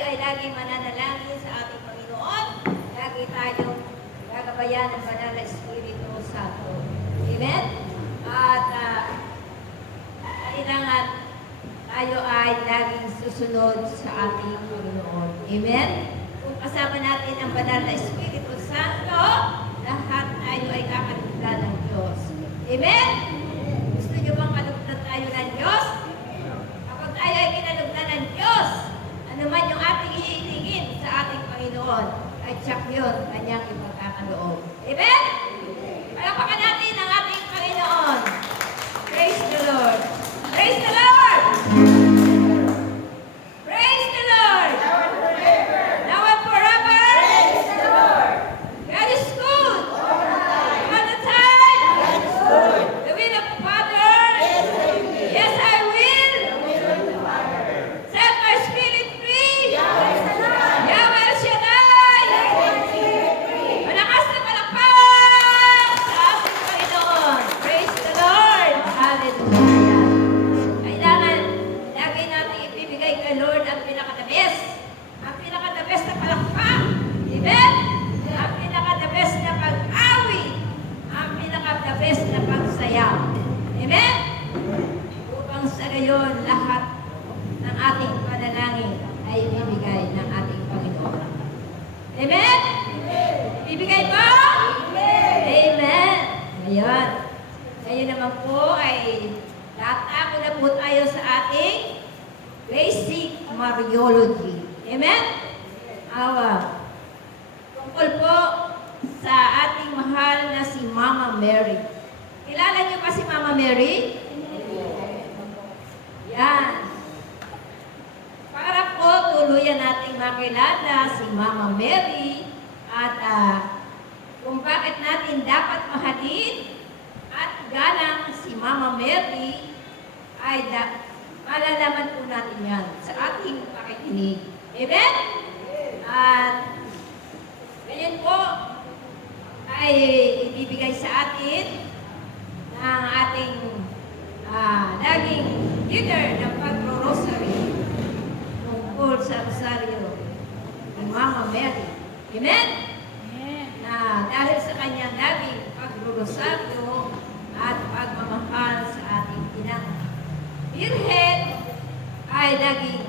ay laging mananalangin sa ating Panginoon, lagi tayong gagabayan ng Banal na Espiritu Santo. Amen? At kailangan tayo ay laging susunod sa ating Panginoon. Amen? Kung kasama natin ang Banal na Espiritu Santo, lahat tayo ay kakalugdan ng Diyos. Amen? Gusto niyo bang kalugdan tayo ng Diyos? Kapag tayo ay kinalugdan ng Diyos, ano man yung ating hihitingin sa ating Panginoon, ay tsak yun, kanyang ipagkakaloob. Amen? Palakpakan natin ang ating Panginoon. Praise the Lord. Praise the Lord! Praise the Lord! Now and forever! Praise the Lord! God is good! All the time! God is good! The will of the Father! Yes, I will! Set my spirit free! Yahweh Shaddai! Malakas na palakpak sa ating Panginoon! Praise the Lord! Hallelujah! Kailangan lagi natin ibibigay kay Lord ang pinaka-the best. Ang pinaka-the best na palakpak. Amen? Ang pinaka-the best na pag-awi. Ang pinaka-the best na pagsayaw. Amen? Upang sa gayon, lahat ng ating panalangin ay ibibigay ng ating Panginoon. Amen? Ibibigay mo? Amen. Ngayon. Ngayon naman po ay tatako na po tayo sa ating basic Mariology. Amen? Tungkol po sa ating mahal na si Mama Mary. Kilala niyo ba si Mama Mary? Yan. Para po tuluyan nating makilala si Mama Mary at kung bakit natin dapat mahalin at galang si Mama Mary ay malalaman po natin yan sa ating pakikinig. Amen? At ngayon po ay ibibigay sa atin ng ating laging leader ng pagro-rosary tungkol sa rosaryo ng Mama Mary. Amen? Na dahil sa kanyang laging pagro-rosaryo at pagmamahal sa ating inang Birhen ay laging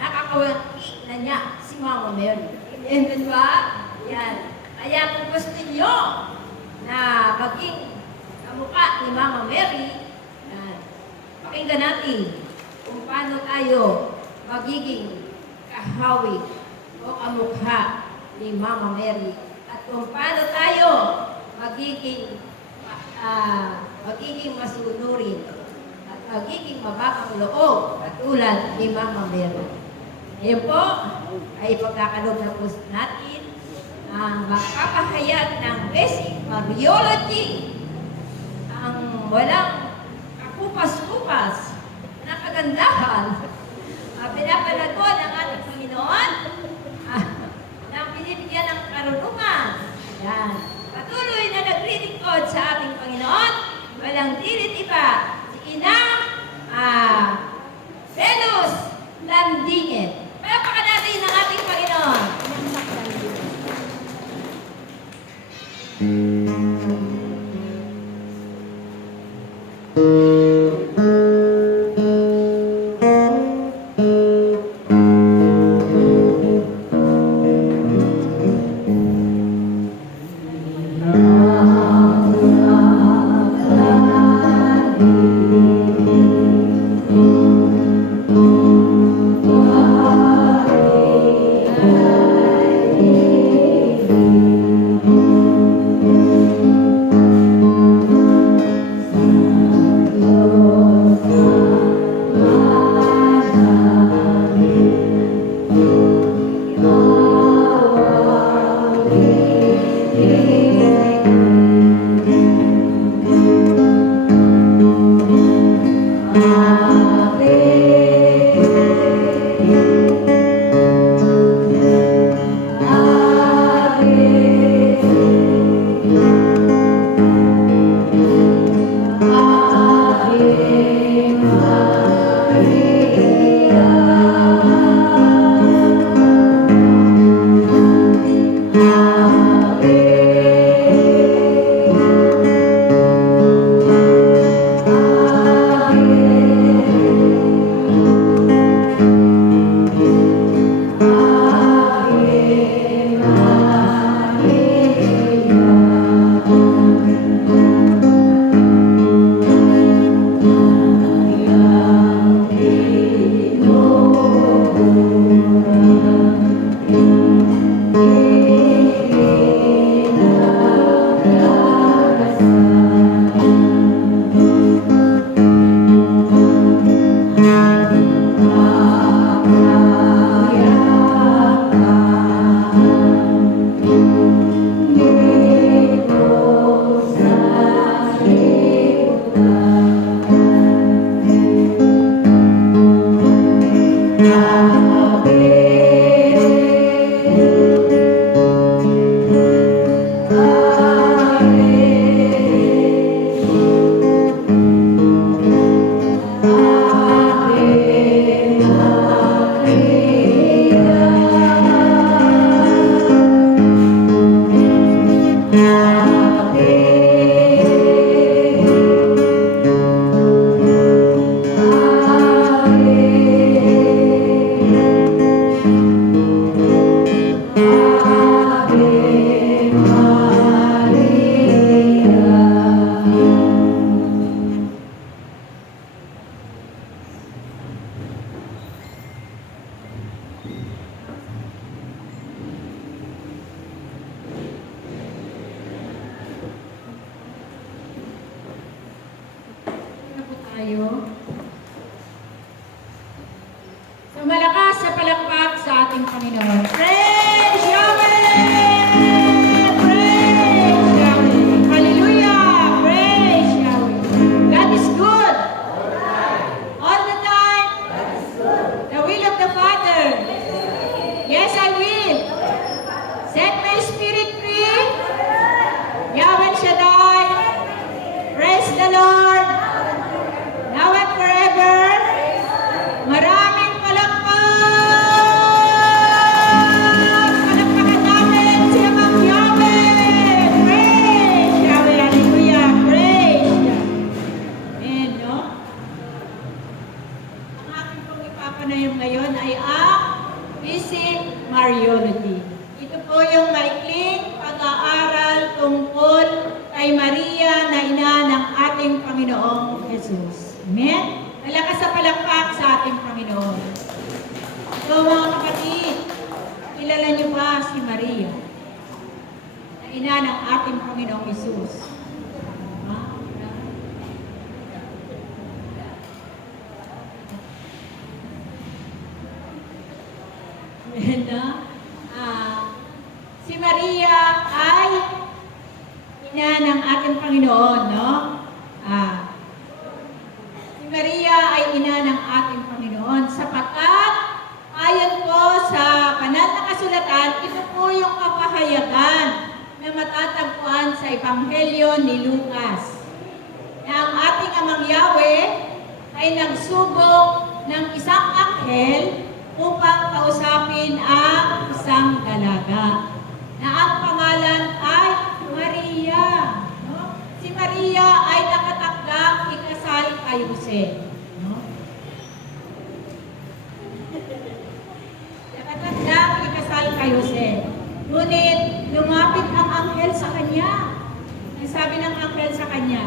nakakawaki na niya si Mama Mary. Amen ba? Yan. Kaya kung gusto niyo na maging kamukha ni Mama Mary, pakinggan natin kung paano tayo magiging kahawi o kamukha ni Mama Mary at kung paano tayo magiging masunurin at magiging mababang loob katulad ni Mama Mary. Ngayon po ay pagkakalog na po natin ang magpapahayag ng basic Mariology, ang walang kakupas-kupas na kagandahan pinapalagon ng ating Panginoon na binibigyan ng karunungan. Yan. Patuloy na naglilingkod sa ating Panginoon, walang dilit iba, si Inang Venus Landingen. Palapakan natin ng ating Panginoon. Thank you. Ano po tayo? So malakas sa palakpak sa ating Panginoon. Praise Yahweh! Praise Yahweh! Hallelujah! Praise Yahweh! God is good! All the time! The will of the Father! Yes, I will! Set my spirit free! Yahweh Shaddai! Praise the Lord! Now and forever! Maraming palakpak! Palakpakan natin si Amang Yahweh! Praise Yahweh! Hallelujah! Praise Yahweh! Amen, no? Ang aking pong ipapanayam ngayon ay ang Basic Mariology. Ito po yung maikling pag-aaral tungkol kay Maria na ina ng ating Panginoong Jesus. Amen? Malakas sa palakpak sa ating Panginoon. So mga kapatid, kilala niyo ba si Maria na ina ng ating Panginoong Jesus? Ha? Amen na? Si Maria ay ina ng ating Panginoon, no? Si Maria ay ina ng ating Panginoon sapagkat ayon po sa banal na kasulatan, ito po yung kapahayagan na matatagpuan sa Ebanghelyo ni Lucas. Na ang ating Amang Yahweh ay nagsubok ng isang anghel upang kausapin ang isang dalaga na ang pangalan ay Maria. No? Si Maria ay nakatakdang ikasal kay Jose. No? Nakatakdang ikasal kay Jose. Ngunit lumapit ang anghel sa kanya. Ang sabi ng anghel sa kanya,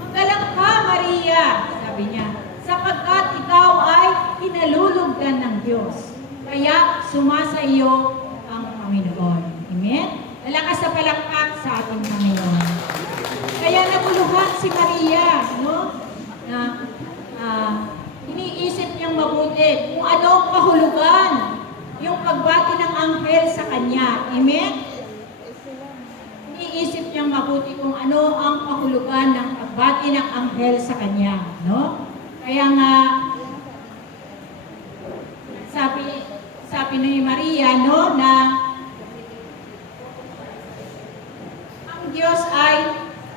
"Magalang ka, Maria," sabi niya, "sapagkat ikaw ay kinalulugdan ng Diyos. Kaya sumasa iyo ang Panginoon." Amen? Malakas sa palakpak sa ating Panginoon. Kaya naguluhan si Maria, no? Na iniisip niyang mabuti kung ano ang kahulugan yung pagbati ng anghel sa kanya. Amen? Iniisip niyang mabuti kung ano ang kahulugan ng pagbati ng anghel sa kanya, no? Kaya nga sabi ni Maria, no, na ang Diyos ay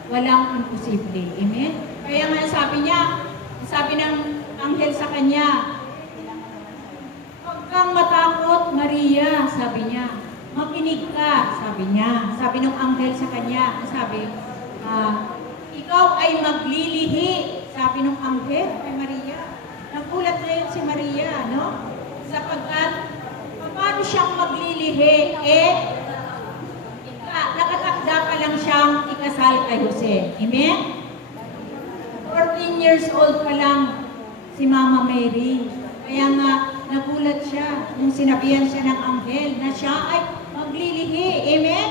walang imposible. Amen? Kaya nga sabi ng anghel sa kanya, "Huwag kang matakot, Maria," sabi niya. "Makinig ka," sabi niya. Sabi ng anghel sa kanya, "Ikaw ay maglilihi," sabi ng anghel kay Maria. Nagulat na yun si Maria, no? Sapagkat, paano siyang maglilihi? Nakatakda pa lang siyang ikasal kay Jose. Amen? 14 years old pa lang si Mama Mary. Kaya nga, nagulat siya nung sinabihan siya ng anghel na siya ay maglilihi. Amen?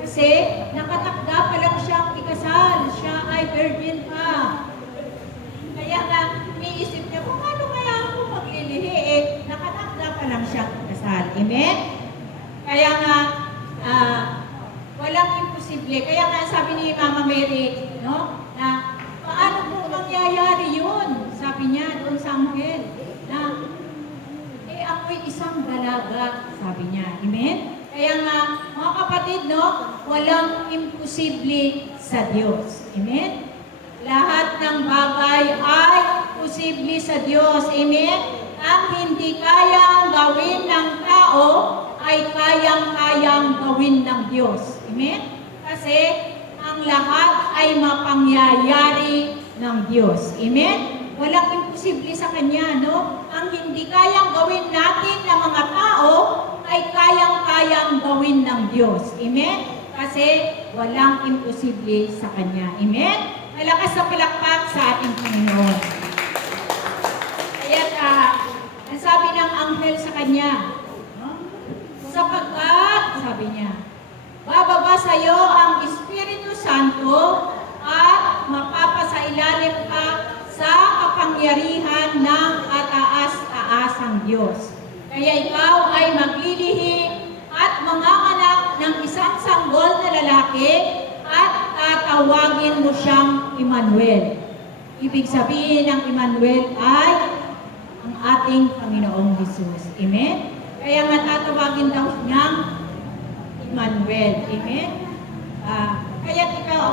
Kasi nakatakda pa lang siyang ikasal. Siya ay virgin pa. Kaya nga, iniisip niya, kung ano kaya ako maglilihi? Nakatakda pa lang siyang ikasal. Amen? Kaya nga, walang imposible. Kaya nga sabi ni Mama Mary, no, na paano po mangyayari yun? Sabi niya doon sa anghel, na isang dalaga, sabi niya. Amen? Kaya nga, mga kapatid, no, walang imposible sa Diyos. Amen? Lahat ng bagay ay posible sa Diyos. Amen? Ang hindi kayang gawin ng tao ay kayang-kayang gawin ng Diyos. Amen? Kasi ang lahat ay mapangyayari ng Diyos. Amen? Walang imposible sa Kanya, no? Ang hindi kayang gawin natin ng mga tao ay kayang-kayang gawin ng Diyos. Amen? Kasi walang imposible sa Kanya. Amen? Malakas sa palakpak sa ating Panginoon. Kaya ang sabi ng anghel sa Kanya, no? Sapagkat, sabi niya, bababa sa iyo ang Espiritu Santo at mapapasailalim ka sa kapangyarihan ng kataas-taasang Diyos. Kaya ikaw ay maglilihim at manganganak ng isang sanggol na lalaki at tatawagin mo siyang Emmanuel. Ibig sabihin ng Emmanuel ay ang ating Panginoong Jesus. Amen? Kaya matatawagin daw niyang Emmanuel. Amen? Kaya ikaw,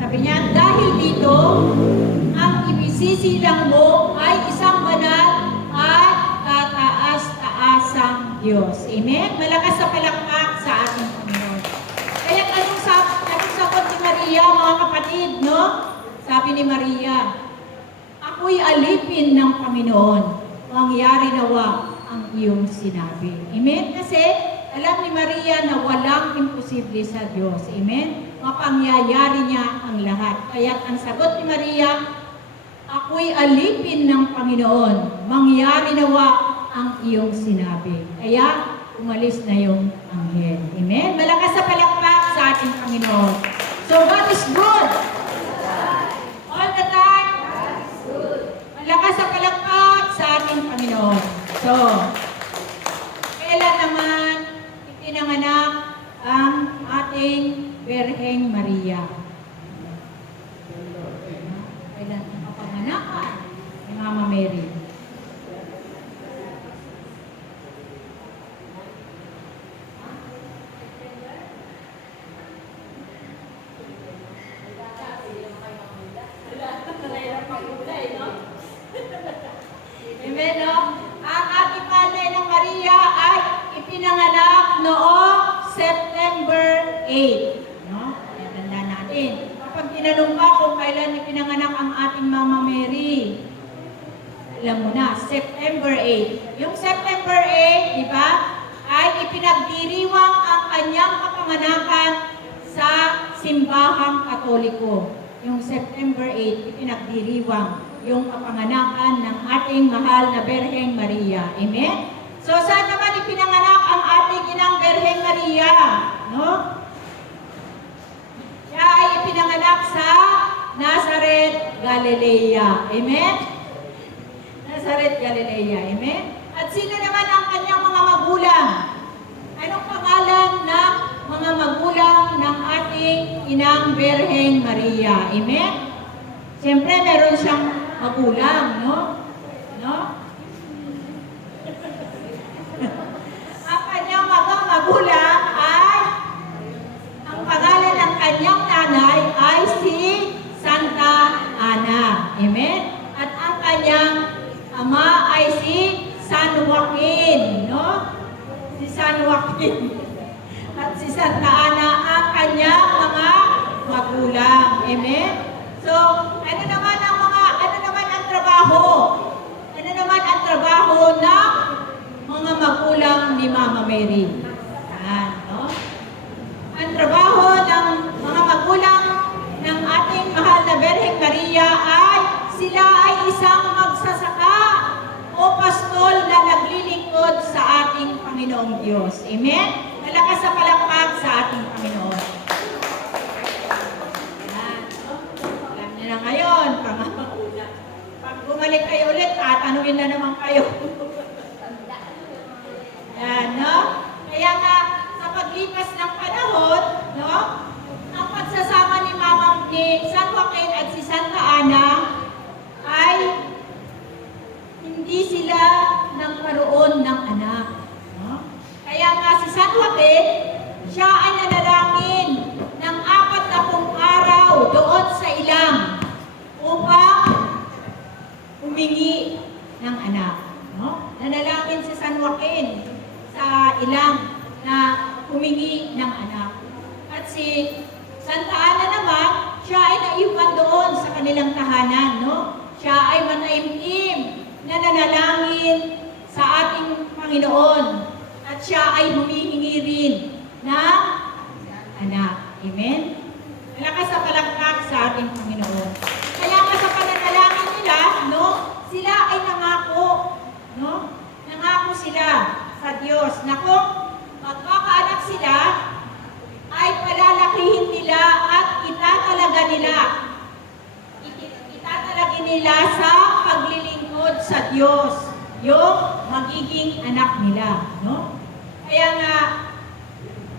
sabi niya, dahil dito, ang ibisisilang mo ay isang banal at tataas-taasang Diyos. Amen? Malakas sa palakpak sa ating Panginoon. Kaya anong sagot ni Maria, mga kapatid, no? Sabi ni Maria, ako'y alipin ng Panginoon. Mangyari nawa ang iyong sinabi. Amen? Kasi alam ni Maria na walang imposible sa Diyos. Amen? Mapangyayari niya ang lahat. Kaya ang sagot ni Maria, ako'y alipin ng Panginoon. Mangyari nawa ang iyong sinabi. Kaya umalis na yung anghel. Amen? Malakas sa palakpak sa ating Panginoon. So God is good. All the time. Malakas sa palakpak sa ating Panginoon. So, kailan naman ipinanganak ang ating Birheng Maria? Kailan ang kapanganakan ni Mama Mary? Amen, no? Ang ating Panay ng Maria ay ipinanganak noong September 8. No? Kaya tanda natin. Kapag tinanong ka kung kailan ipinanganak ang ating Mama Mary, alam mo na, September 8. Yung September 8, di ba, ay ipinagdiriwang ang kanyang kapanganakan sa simbahang Katoliko. Yung September 8, ipinagdiriwang yung kapanganakan ng ating mahal na Birheng Maria. Amen? So, saan naman ipinanganak ang ating inang Birheng Maria? No? Siya ay ipinanganak sa Nazareth, Galilea. Amen? Nazareth, Galilea. Amen? At sino naman ang kanyang mga magulang? Anong pangalan ng mga magulang ng ating inang Birheng Maria? Amen? Siyempre, meron siyang magulang, no? No? Ang kanyang mga magulang ay, ang pangalan ng kanyang nanay ay si Santa Ana. Amen? At ang kanyang ama ay si San Joaquin, no? Si San Joaquin. At si Santa Ana ang kanyang mga magulang. Amen? So, ano naman ang trabaho? Ano naman ang trabaho ng mga magulang ni Mama Mary? Yan, no? Ang trabaho ng mga magulang ng ating mahal na Birheng Maria ay sila ay isang magsasaka o pastol na naglilingkod sa ating Panginoong Diyos. Amen? Malakas sa palakpak sa ating Panginoon. Na ngayon, pag bumalik kayo ulit, tatanungin na naman kayo. Yan, no? Kaya nga, sa paglipas ng panahon, no? Ang pagsasama ni San Joaquin at si Santa Ana ay hindi sila magkaroon ng anak. No? Kaya nga si San Joaquin, siya ay nanalangin ng 40 araw doon sa ilang upang humingi ng anak. No? Nanalangin si San Joaquin sa ilang na humingi ng anak. At si Santa Ana naman, siya ay naiwan doon sa kanilang tahanan. No? Siya ay mataimtim na nanalangin sa ating Panginoon. At siya ay humihingi rin ng anak. Amen? Malakas sa palakpak sa ating Panginoon. Kaya nga sa pananalangin nila, no, sila ay nangako. No? Nangako sila sa Diyos na kung magkakaanak sila, ay palalakihin nila at itatalaga nila sa paglilingkod sa Diyos yung magiging anak nila. No? Kaya nga,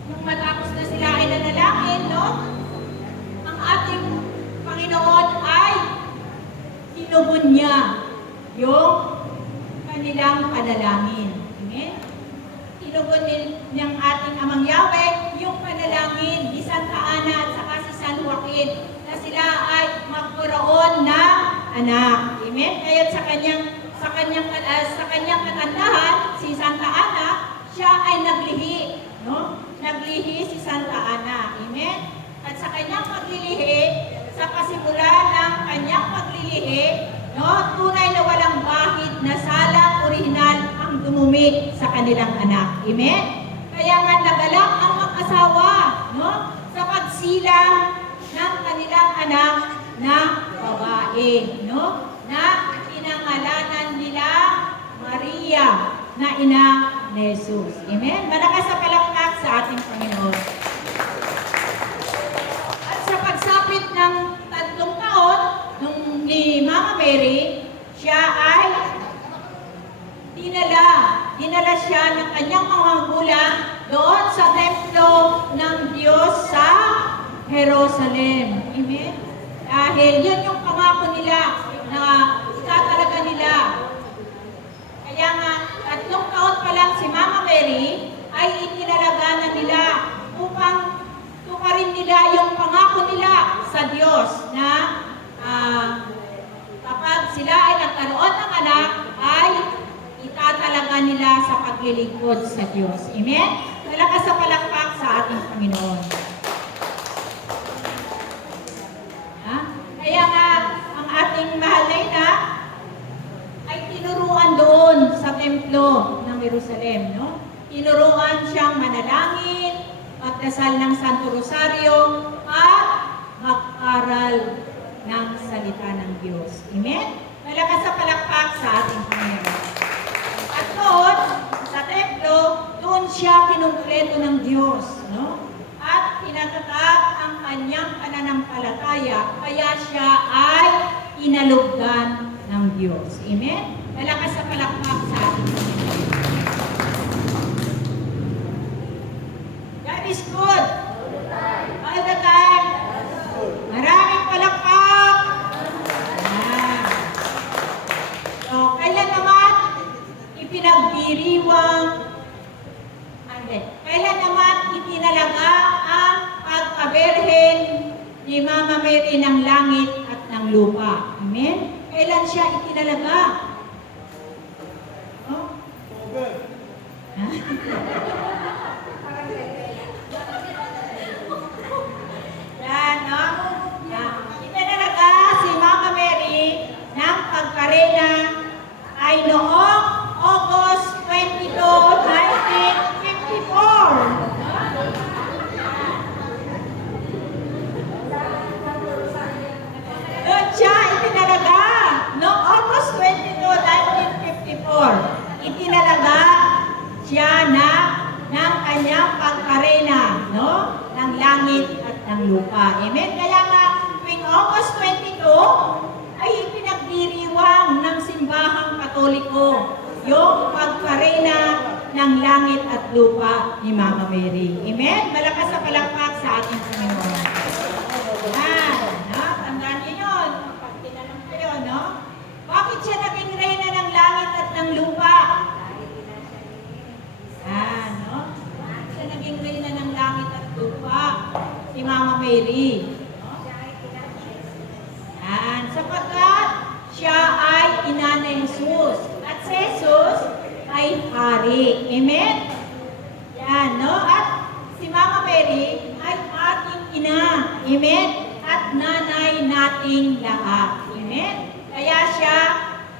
nung matapos na sila ay nanalangin, no, ang ating Panginoon ay tinubon niya yung kanilang panalangin. Amen? Tinubon niyang ating Amang Yahweh yung panalangin ni Santa Ana at saka si San Joaquin na sila ay magkaroon ng anak. Amen? Kaya sa kanyang katandahan, si Santa Ana, siya ay naglihi. No? Naglihi si Santa Ana. Amen? At sa kanyang paglilihi, sa kasimulan ng kanyang paglilihi, no, tunay na walang bahid na salang orihinal ang dumumi sa kanilang anak. Amen? Kaya nga nagalak ang mag-asawa, no, sa pagsilang ng kanilang anak na babae, no, na pinangalanan nila Maria na ina ni Jesus. Amen? Malakas sa palakpak sa ating Panginoon. At sa pagsapit ng 3 taon nung ni Mama Mary, siya ay dinala siya ng kanyang mga magulang doon sa templo ng Diyos sa Jerusalem. Amen? Dahil yun yung pangako nila na itatalaga nila. Kaya nga, 3 taon pa lang si Mama Mary ay itinalaganan nila upang tukarin nila yung pangako nila sa Diyos na kapag sila ay nagkaroon ng anak, ay itatalaga nila sa paglilingkod sa Diyos. Amen? Malakas sa palakpak sa ating Panginoon. Kaya nga, ang ating mahal na ina ay tinuruan doon sa templo ng Jerusalem. No? Tinuruan siyang manalangin, magdasal ng Santo Rosario, at mag-aral ng salita ng Diyos. Amen? Malakas sa palakpak sa ating Panginoon. At doon, sa templo, doon siya kinumpleto ng Diyos. No? At pinatatag ang kanyang pananampalataya, kaya siya ay inalugdan ng Diyos. Amen? Malakas sa palakpak sa ating Panginoon. God is good. All the time. Maraming palakpak. So, kailan naman ipinagdiriwang, kailan naman itinalaga ang pagkaberhen ni Mama Mary ng langit at ng lupa? Amen? Kailan siya itinalaga? Oh? Yan, no? Itinalaga si Mama Mary ng pagkarena ay noong August 22, 1954. Doon siya itinalaga noong August 22, 1954. Itinalaga siya ng kanyang pagkarena, no? Ng langit at ng lupa. Amen? Kaya nga, tuwing August 22, ay ipinagdiriwang ng simbahang Katoliko yung pagkarena ng langit at lupa ni Mama Mary. Amen? Malakas sa palakpak sa ating Panginoon. Yan. No? Tandaan niyo yun. Pag tinanong kayo, no? Bakit siya naging reyna ng langit at ng lupa? hari. Amen? Yan, no? At si Mama Mary ay ating ina. Amen? At nanay nating lahat. Amen? Kaya siya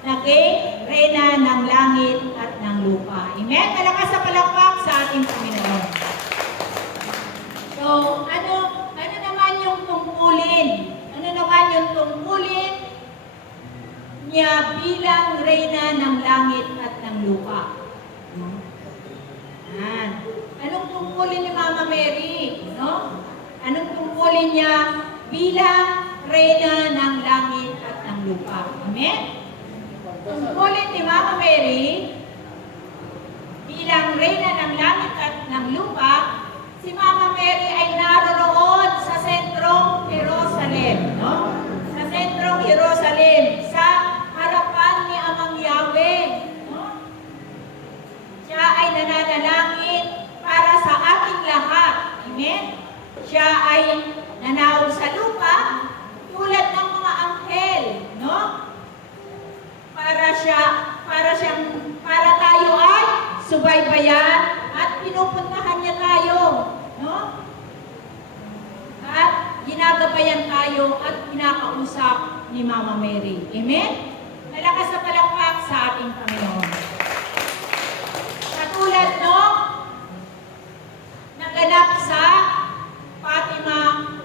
naging reyna ng langit at ng lupa. Amen? Malakas sa palakpak sa ating Panginoon. So, ano naman yung tungkulin? Ano naman yung tungkulin niya bilang reyna ng langit at ng lupa? Yan. Anong tungkulin ni Mama Mary? No? Anong tungkulin niya bilang reyna ng langit at ng lupa? Amen? Tungkulin ni Mama Mary bilang reyna ng langit at ng lupa, si Mama Mary ay naroroon sa sentrong Jerusalem, no? Sa sentrong Jerusalem, sa harapan ni Amang Yahweh, no? Siya ay nananalangin para sa ating lahat. Amen? Siya ay nanaw sa lupa tulad ng mga anghel, no? Para tayo ay subaybayan at pinupuntahan niya tayo, no? At ginagabayan tayo at kinakausap ni Mama Mary. Amen? Malakas sa palakpak sa ating Panginoon. Katulad nung naganap sa Fatima,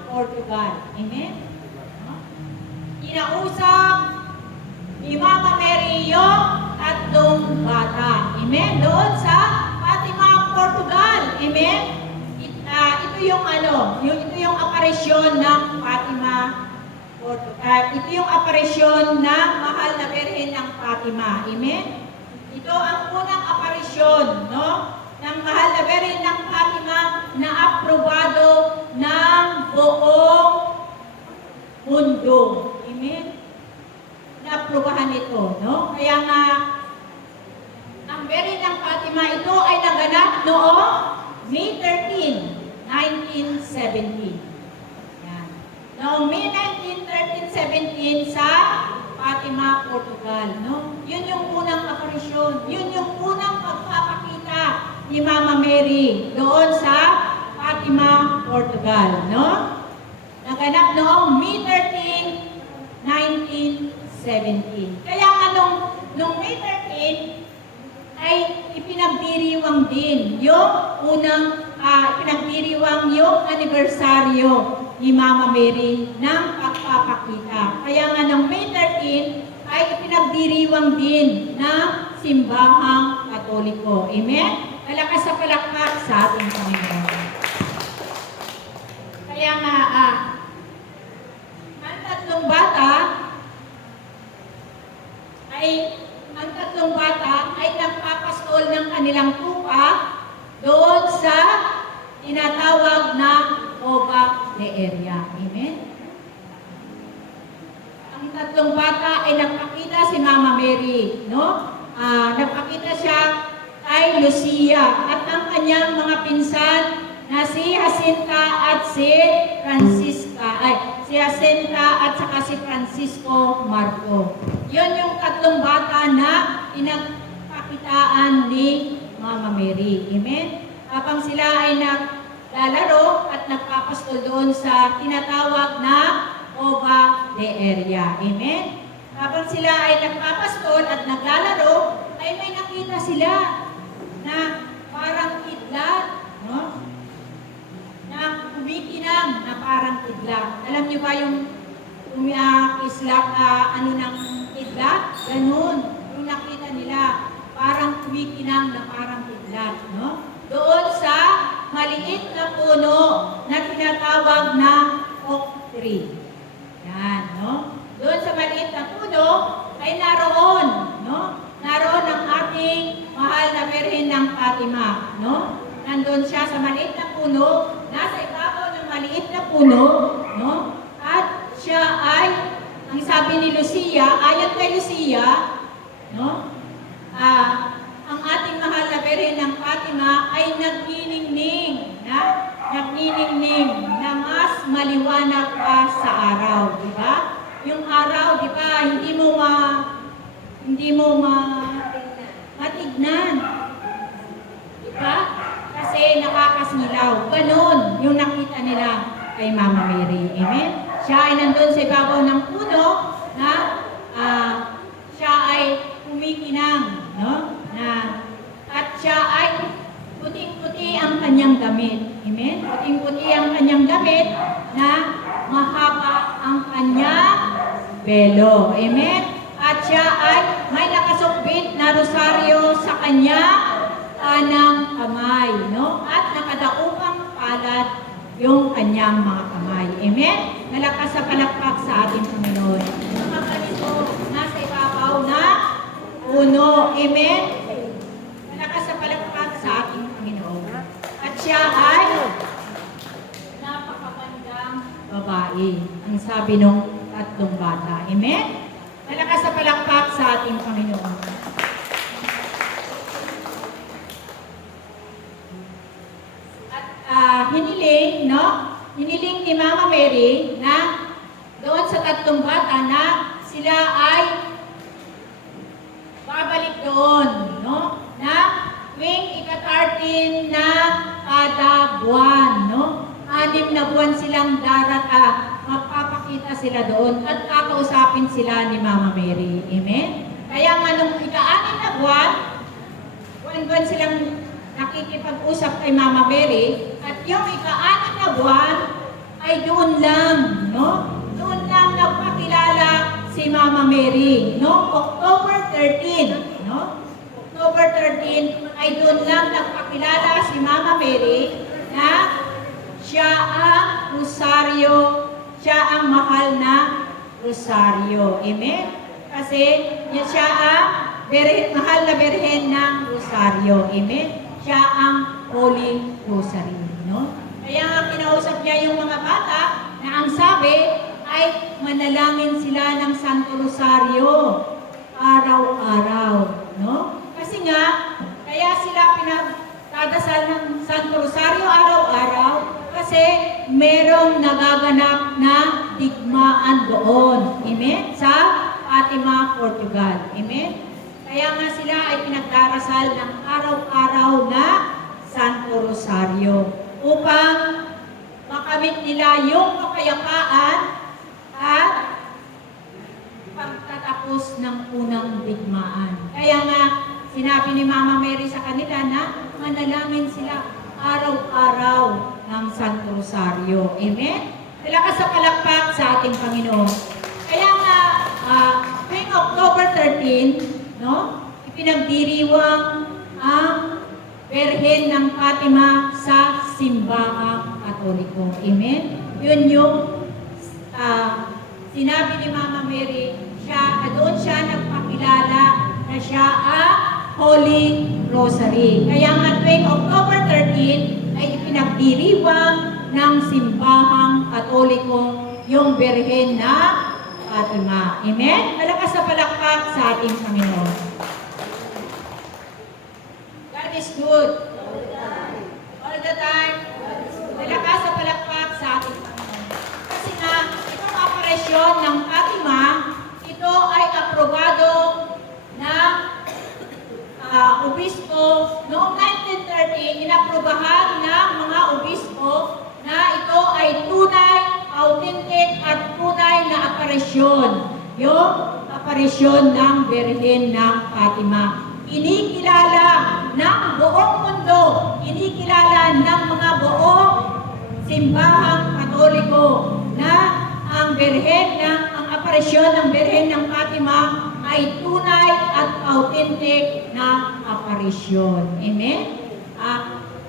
Portugal. Amen? No? Kinausap ni Mama Mary yung tatlong bata. Amen? Doon sa Fatima, Portugal. Amen? Ito yung aparisyon ng Fatima, Portugal. Ito yung aparisyon ng mahal na Birhen ng Fatima. Amen? Ito ang unang aparisyon, no? Ng mahal na Birhen ng Fatima na aprobado ng buong mundo. Amen? Naaprubahan ito, no? Kaya nga, ang Birhen ng Fatima, ito ay naganap noong May 13, 1917. Yan. Noong May 1917 sa Fatima, Portugal, no? Yun yung unang aparisyon. Yun yung unang pagpapakita ni Mama Mary doon sa Fatima, Portugal, no? Naganap noong May 13, 1917. Kaya nga nung May 13, ay ipinagdiriwang din yung ipinagdiriwang yung anibersaryo ni Mama Mary ng pagpapakita. Kaya nga ng May 13 ay ipinagdiriwang din ng simbahang Katoliko. Amen? Malakas sa palakpak sa ating Panginoon. Kaya nga, ang tatlong bata ay nagpapastol ng kanilang tupa doon sa tinatawag na Ova de Area. Amen? Ang tatlong bata ay nagpakita si Mama Mary, no? Nagpakita siya kay Lucia at ang kanyang mga pinsan na si Jacinta at si saka si Francisco Marco. Yon yung tatlong bata na pinagpakitaan ni Mama Mary. Amen? Habang sila ay naglalaro at nagpapastol doon sa tinatawag na Ova de Area. Amen? Habang sila ay nagpapastol at naglalaro, ay may nakita sila na parang kidlat, no? Na kumikinang na parang kidlat. Alam niyo ba yung ng kidlat? Ganun. Yung nakita nila, parang kumikinang na parang kidlat, no? Doon sa maliit na puno na tinatawag na oak tree. Yan, no? Doon sa maliit na puno ay naroon, no? Naroon ang ating mahal na Birhen ng Fatima, no? Nandun siya sa maliit na puno, nasa ibabaw ng maliit na puno, no? At siya ay, ang sabi ni Lucia, ayon kay Lucia, no? Ang ating mahal na Birhen ng Fatima ay nagniningning na mas maliwanag pa sa araw, di ba? Yung araw, di ba, hindi mo matignan. Diba? Kasi nakakasilaw. Ganon yung nakita nila kay Mama Mary. Amen? Siya ay nandun sa ibabaw ng puno na siya ay kumikinang. No? At siya ay puting-puti ang kanyang damit. Amen? Puting-puti ang kanyang damit na mahaba ang kanyang belo. Amen? At siya ay may nakasukbit na rosaryo sa kanyang kanang kamay. No? At nakadaupang palad yung kanyang mga kamay. Amen? Nalakas sa palakpak sa ating Panginoon. Mga ganito, nasa ibabaw na puno. Amen? Nalakas sa palakpak sa ating Panginoon. At siya ay napakagandang babae. Ang sabi nung tatlong bata. Amen? Nalakas sa palakpak sa ating Panginoon. Hiniling, no? Hiniling ni Mama Mary na doon sa tatlong bata na sila ay babalik doon, no? Na tuwing ika-13 na kada buwan, no? 6 na buwan silang magpapakita sila doon at kakausapin sila ni Mama Mary. Amen? Kaya nga nung ika-6 na buwan, buwan-buwan silang nakikipag-usap kay Mama Mary at yung ika-6 na buwan ay doon lang, no? Doon lang nagpakilala si Mama Mary, no? October 13, no? October 13 ay doon lang nagpakilala si Mama Mary na siya ang rosaryo, siya ang mahal na rosaryo. Amen? Kasi siya ang mahal na birhen ng rosaryo. Amen? Siya ang Holy Rosary, no? Kaya nga kinausap niya yung mga bata na ang sabi ay manalangin sila ng Santo Rosario araw-araw, no? Kasi nga, kaya sila pinagdadasal ng Santo Rosario araw-araw kasi merong nagaganap na digmaan doon. Amen? Sa Fatima, Portugal. Amen? Kaya nga sila ay pinagdarasal ng araw-araw na Santo Rosario upang makamit nila yung kapayapaan at pagtatapos ng unang digmaan. Kaya nga sinabi ni Mama Mary sa kanila na manalangin sila araw-araw ng Santo Rosario. Amen? Talakas sa palakpak sa ating Panginoon. Kaya nga, tuwing October 13, no? Ipinagdiriwang ang Birhen ng Fatima sa simbahang Katoliko. Amen? Yun yung sinabi ni Mama Mary, doon siya nagpakilala na siya ang Holy Rosary. Kaya nga tuwing October 13 ay ipinagdiriwang ng simbahang Katoliko yung Birhen na Fatima. Amen? Malakas sa palakpak sa ating Panginoon. God is good. All the time. Malakas sa palakpak sa ating Panginoon. Kasi nga, itong operasyon ng Fatima, ito ay aprobado ng obispo. Noong 1930, inaprobahan ng mga obispo na ito ay tunay, authentic at tunay na aparisyon. Yung aparisyon ng Birhen ng Fatima. Inikilala ng buong mundo, inikilala ng mga buong simbahang Katoliko na ang aparisyon ng Birhen ng Fatima ay tunay at authentic na aparisyon. Amen?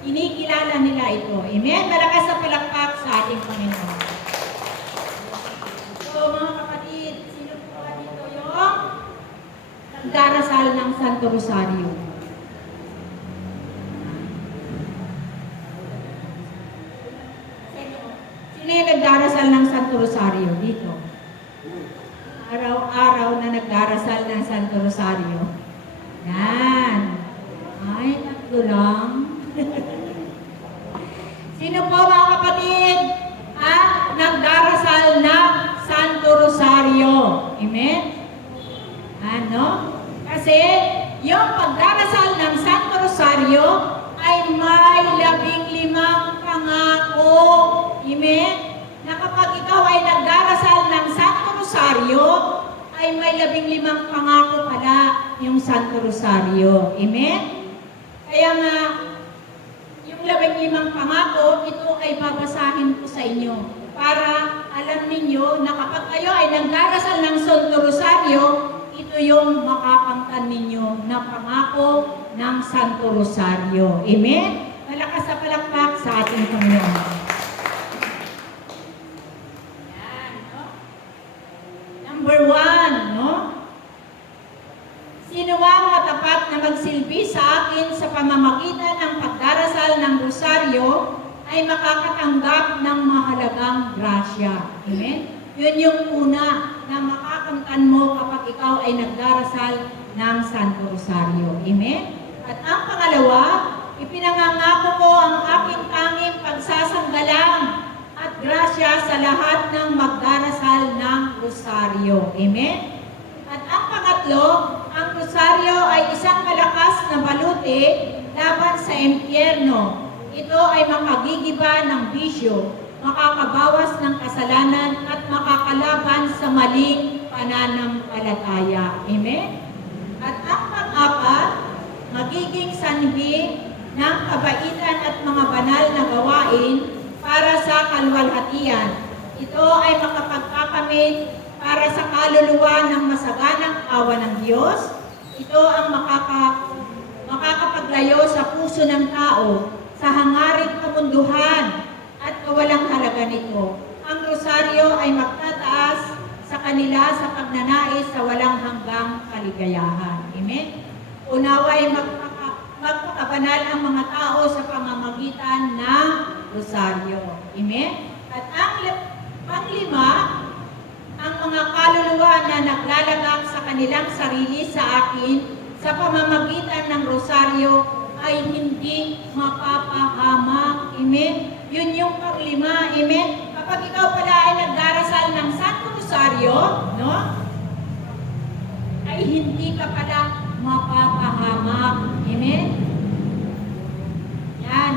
Inikilala nila ito. Amen? Malakas sa palakpak sa ating Panginoon. So, mga kapatid, sino po ba dito yung nagdarasal ng Santo Rosario? Sino yung nagdarasal ng Santo Rosario dito? Araw-araw na nagdarasal ng Santo Rosario. Yan. Ay, tatlo lang. Sino po mga kapatid nagdarasal ng Santo Rosario? Amen? Ano? Kasi yung pagdarasal ng Santo Rosario ay may 15 pangako. Amen? Na kapag ikaw ay nagdarasal ng Santo Rosario, ay may 15 pangako pala yung Santo Rosario. Amen? Kaya nga, yung 15 pangako, ito ay babasahin ko sa inyo para alam ninyo na kapag kayo ay nagdarasal ng Santo Rosario, ito yung makakangtan ninyo na pangako ng Santo Rosario. Amen? Malakas sa palakpak sa ating Panginoon. Yan, no? Number 1, no? Sino ang matapat na magsilbi sa akin sa pamamagitan ng pagdarasal ng Rosaryo ay makakatanggap ng mahalagang grasya. Amen? Yun yung una na makakamtan mo kapag ikaw ay nagdarasal ng Santo Rosario. Amen? At ang pangalawa, ipinangangako ko ang aking tanging pagsasanggalang at grasya sa lahat ng magdarasal ng Rosario. Amen? At ang pangatlo, ang Rosario ay isang malakas na baluti laban sa impyerno. Ito ay makagigiba ng bisyo, makakabawas ng kasalanan at makakalaban sa maling pananampalataya. Amen? At ang pang-apat, magiging sanhi ng kabaitan at mga banal na gawain para sa kalwalhatian. Ito ay makapagkakamit para sa kaluluwa ng masaganang awa ng Diyos. Ito ang makakapaglayo sa puso ng tao sa hangaring kamunduhan at kawalang halaga nito. Ang rosaryo ay magtataas sa kanila sa pagnanais sa walang hanggang kaligayahan. Amen? Unaway magpakabanal ang mga tao sa pamamagitan ng rosaryo. Amen? At ang panglima, ang mga kaluluwa na naglalagak sa kanilang sarili sa akin sa pamamagitan ng rosaryo ay hindi mapapahamak. Amen? Yun yung panglima. Amen? Kapag ikaw pala ay nagdarasal ng Santo Rosario, no? Ay hindi ka pala mapapahamak. Amen? Yan.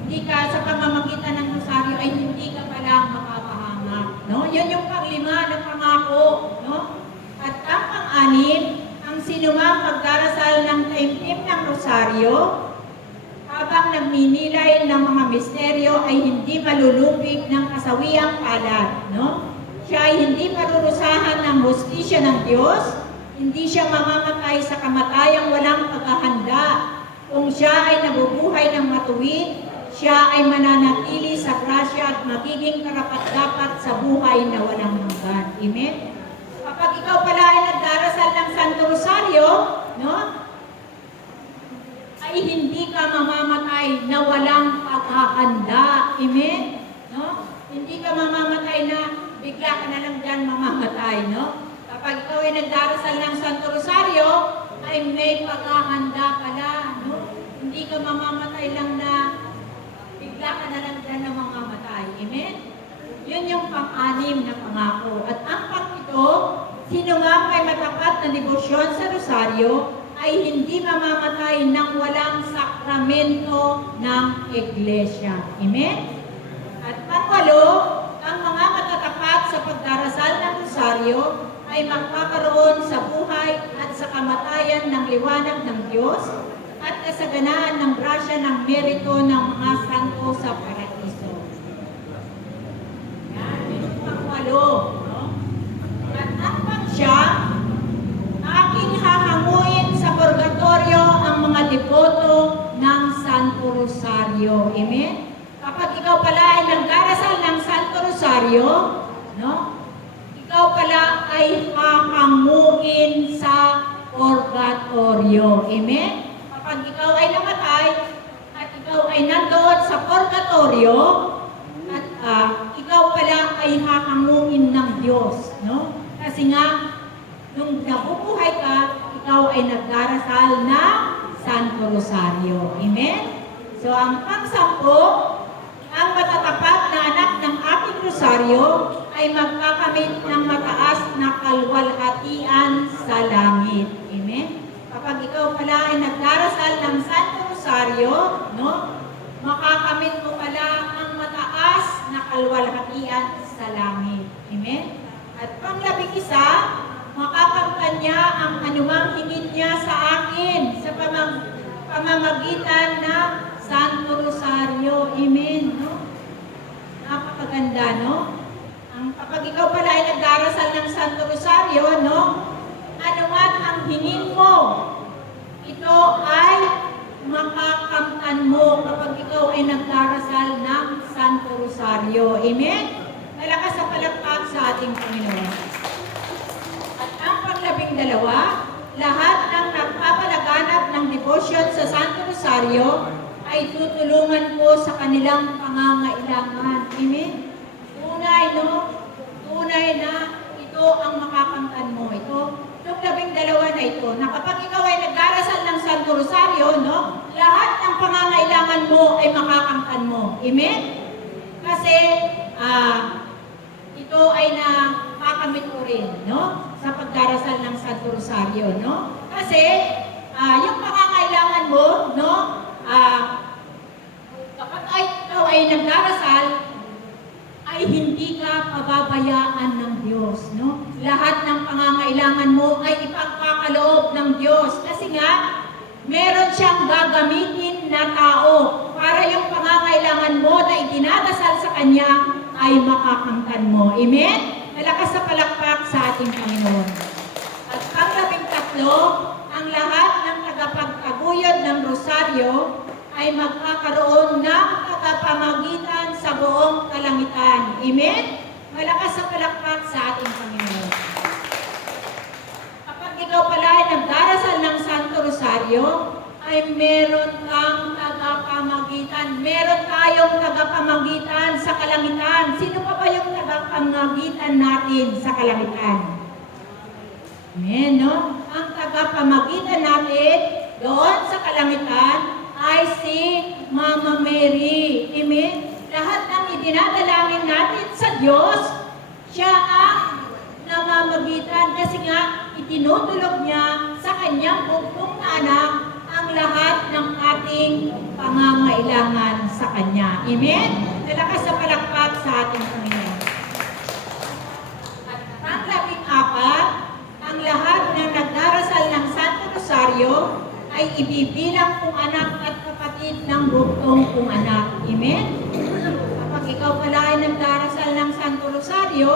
Hindi ka sa pamamagitan ng Rosario ay hindi ka pala mapapahamak. No? Yun yung panglima na pangako. No? At ang pang-anim, ang sinumang magdarasal ng taimtim ng Rosario, habang nagninilay ng mga misteryo ay hindi malulupig ng kasawiang palad. No? Siya ay hindi parurusahan ng hustisya ng Diyos, hindi siya mamamatay sa kamatayang walang paghahanda. Kung siya ay nabubuhay ng matuwid, siya ay mananatili sa grasya at magiging karapat-dapat sa buhay na walang hanggan. Amen? Kapag ikaw pala ay nagdarasal ng Santo Rosario, no? Ay hindi ka mamamatay na walang paghahanda. Amen? No? Hindi ka mamamatay na bigla ka na lang dyan mamamatay. No? Kapag ikaw ay nagdarasal ng Santo Rosario, ay may paghahanda pala. No? Hindi ka mamamatay lang na bigla ka na lang dyan na mamamatay. Amen? Yun yung pang-anim na pangako. At ang pang-ito, sino nga may matapat na debosyon sa Rosario, ay hindi mamamatay ng walang sakramento ng Iglesia. Amen? At pangwalo, ang mga matatapat sa pagdarasal ng Rosario ay magkakaroon sa buhay at sa kamatayan ng liwanag ng Diyos at kasaganaan ng grasya ng merito ng mga santo sa paraiso. Yan, yun yung pangwalo. No? At ang pangsyam, aking hahanguin sa purgatorio ang mga devoto ng Santo Rosario. Amen? Kapag ikaw pala ay nagdarasal ng Santo Rosario, no? Ikaw pala ay hahanguin sa purgatorio. Amen? Kapag ikaw ay namatay at ikaw ay nandoon sa purgatorio, at ikaw pala ay hahanguin ng Diyos. No? Kasi nga, nung nabubuhay ka, ikaw ay nagdarasal ng Santo Rosario. Amen? So, ang pang-sampo, ang matatapat na anak ng ating Rosario ay magkakamit ng mataas na kalwalhatian sa langit. Amen? Kapag ikaw pala ay nagdarasal ng Santo Rosario, Rosario, no? Makakamit mo pala ang mataas na kalwalhatian sa langit. Amen? At pang-11, makakamtan niya ang anumang hingin niya sa akin sa pamamagitan ng Santo Rosario. Amen, no? Napakaganda, no? Kapag ikaw pala ay nagdarasal ng Santo Rosario, no? Anuman ang hingin mo, ito ay makakamtan mo kapag ikaw ay nagdarasal ng Santo Rosario. Amen? Malakas sa palakpak sa ating Panginoon. At ang pang-12, lahat ng nagpapalaganap ng devotion sa Santo Rosario ay tutulungan ko sa kanilang pangangailangan. Amen? Tunay, no? Tunay na ito ang makakamtan mo. Itong 12 na ito, na kapag ikaw ay nagdarasal ng Santo Rosario, no? Lahat ng pangangailangan mo ay makakamtan mo. Amen? Kasi, ito ay nakakamit ko rin, no? Sa pagdarasal ng Santo Rosario, no? Kasi, yung pangangailangan mo, no? Kapag ikaw ay nagdarasal, ay hindi ka pababayaan ng Diyos, no? Lahat ng pangangailangan mo ay ipagkakaloob ng Diyos. Kasi nga, meron siyang gagamitin na tao para yung pangangailangan mo na idinadasal sa Kanya ay makakamtan mo. Amen? Malakas sa palakpak sa ating Panginoon. At pang-13, ang lahat ng tagapagtaguyod ng rosaryo ay magkakaroon ng tagapamagitan sa buong kalangitan. Amen? Malakas sa palakpak sa ating Panginoon. Kapag ikaw pala ay nagdarasal ng Santo Rosario, ay meron kang tagapamagitan. Meron tayong tagapamagitan sa kalangitan. Sino pa ba yung tagapamagitan natin sa kalangitan? Amen, no? Ang tagapamagitan natin doon sa kalangitan ay si Mama Mary. Amen? Lahat ng idinadalangin natin sa Diyos, siya ang namamagitan kasi nga itinutulog niya sa kanyang bugtong na anak ang lahat ng ating pangangailangan sa Kanya. Amen? Nalakas sa palakpak sa ating Panginoon. At ang 14, ang lahat ng nagdarasal ng Santo Rosario ay ibibilang kong anak at kapatid ng bugtong kong anak. Amen? Kapag ikaw pala ay nagdarasal ng Santo Rosario,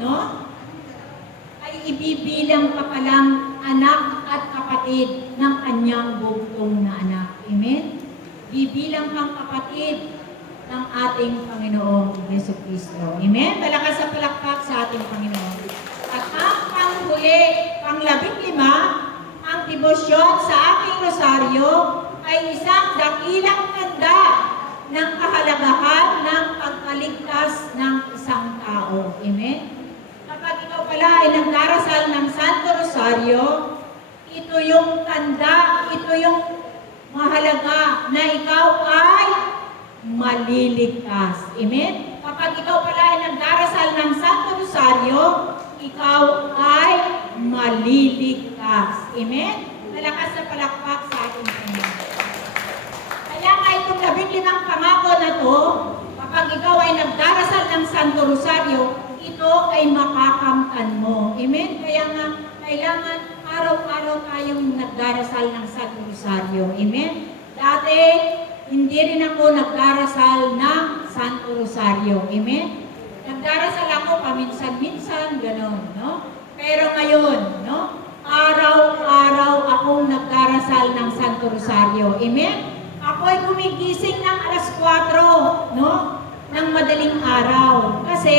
no? Ay ibibilang ka palang anak at kapatid ng kanyang bugtong na anak. Amen? Bibilang kang kapatid ng ating Panginoong Jesucristo. Amen? Malakas sa palakpak sa ating Panginoon. At ang panghuli, pang-15, ang debosyon sa aking rosaryo ay isang dakilang tanda ng kahalagahan ng pagkaligtas ng isang tao. Amen? Kapag ikaw pala ay nagdarasal ng Santo Rosario, ito yung tanda, ito yung mahalaga na ikaw ay maliligtas. Amen? Kapag ikaw pala ay nagdarasal ng Santo Rosario, ikaw ay maliligtas. Amen? Malakas na palakpak sa ating Panginoon. Kaya nga itong 15 pangako na to, kapag ikaw ay nagdarasal ng Santo Rosario, ito ay makakamtan mo. Amen? Kaya nga, kailangan araw-araw tayong nagdarasal ng Santo Rosario. Amen? Dati, hindi rin ako nagdarasal ng Santo Rosario. Amen? Nagdarasal ako paminsan-minsan, gano'n, no? Pero ngayon, no? Araw-araw akong nagdarasal ng Santo Rosario. Amen? Ako'y gumigising ng alas 4, no? Ng madaling araw. Kasi,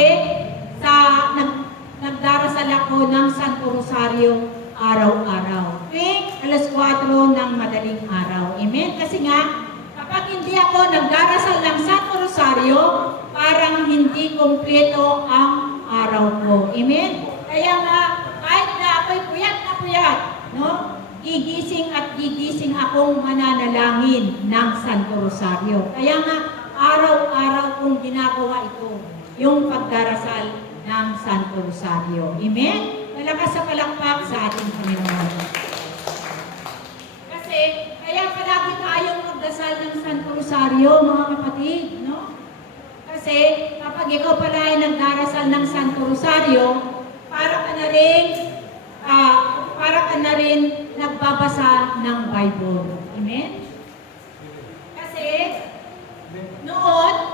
nagdarasal ako ng Santo Rosario araw-araw. Tuwing alas 4 ng madaling araw. Amen? Kasi nga, kapag hindi ako nagdarasal ng Santo Rosario, parang hindi kumpleto ang araw ko. Amen? Kaya nga, kahit na ako'y puyat, no? Gigising at gigising akong mananalangin ng Santo Rosario. Kaya nga, araw-araw kong ginagawa ito, yung pagdarasal ng Santo Rosario. Amen? Malakas sa palakpak sa ating Panginoon. Kasi, kaya palagi tayong magdasal ng Santo Rosario, mga kapatid, no? Kasi kapag ikaw pala ay nagdarasal ng Santo Rosario, para ka na rin nagbabasa ng Bible. Amen? Kasi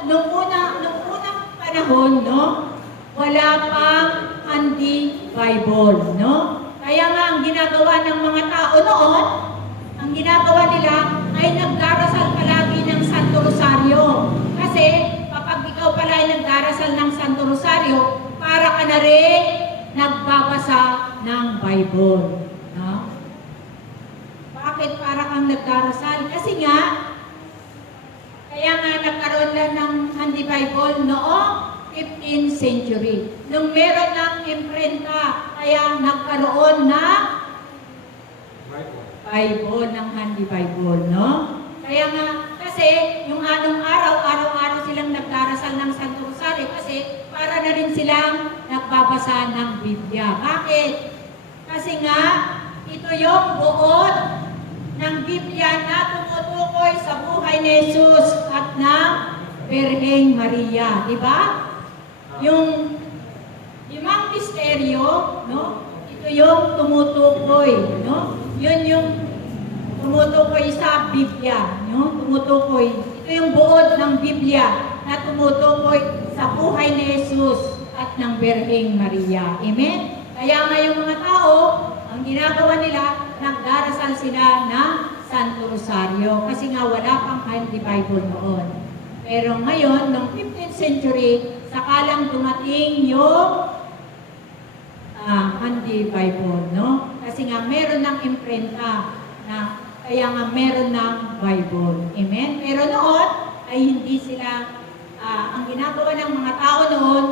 nung unang panahon, no, wala pang handi Bible, no? Kaya nga ang ginagawa ng mga tao noon, ang ginagawa nila ay nagdarasal palagi ng Santo Rosario. Kasi kapag ikaw pala ay nagdarasal ng Santo Rosario, para ka na rin nagbabasa ng Bible. No? Bakit para kang nagdarasal? Kasi nga, kaya nga nagkaroon lang ng handi Bible noong 15th century. Nung meron ng imprenta, kaya nagkaroon ng Bible, ng handi Bible, no? Kaya nga, kasi yung anong araw-araw silang nagdarasal ng Santo Rosario kasi para na rin silang nagbabasa ng Biblia. Bakit? Kasi nga, ito yung buod ng Biblia na tumutukoy sa buhay ni Jesus at ng Birheng Maria. Di ba? Yung limang misteryo, no? Ito yung tumutukoy, no? Yun yung tumutukoy sa Biblia, no? Tumutukoy. Ito yung buod ng Biblia na tumutukoy sa buhay ni Jesus at ng Birheng Maria. Amen? Kaya nga yung mga tao, ang ginagawa nila, nagdarasal sila ng Santo Rosario kasi nga wala pang handi Bible noon. Pero ngayon, noong 15th century, sakalang dumating yung handi Bible, no? Kasi nga meron ng imprenta na kaya nga meron ng Bible. Amen? Pero noon ay hindi sila, ang ginagawa ng mga tao noon,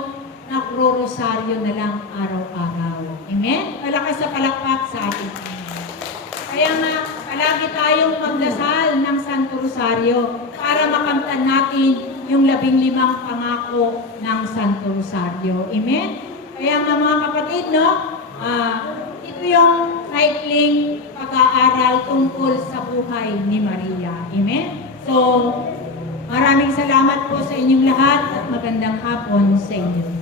nagro-rosaryo na lang araw-araw. Amen? Palakas sa palakpak sa atin. Kaya nga, palagi tayong magdasal ng Santo Rosario para makamtan natin yung 15 pangako ng Santo Rosario. Amen? Kaya nga mga kapatid, no? Ito yung maikling pag-aaral tungkol sa buhay ni Maria. Amen? So, maraming salamat po sa inyong lahat at magandang hapon sa inyo.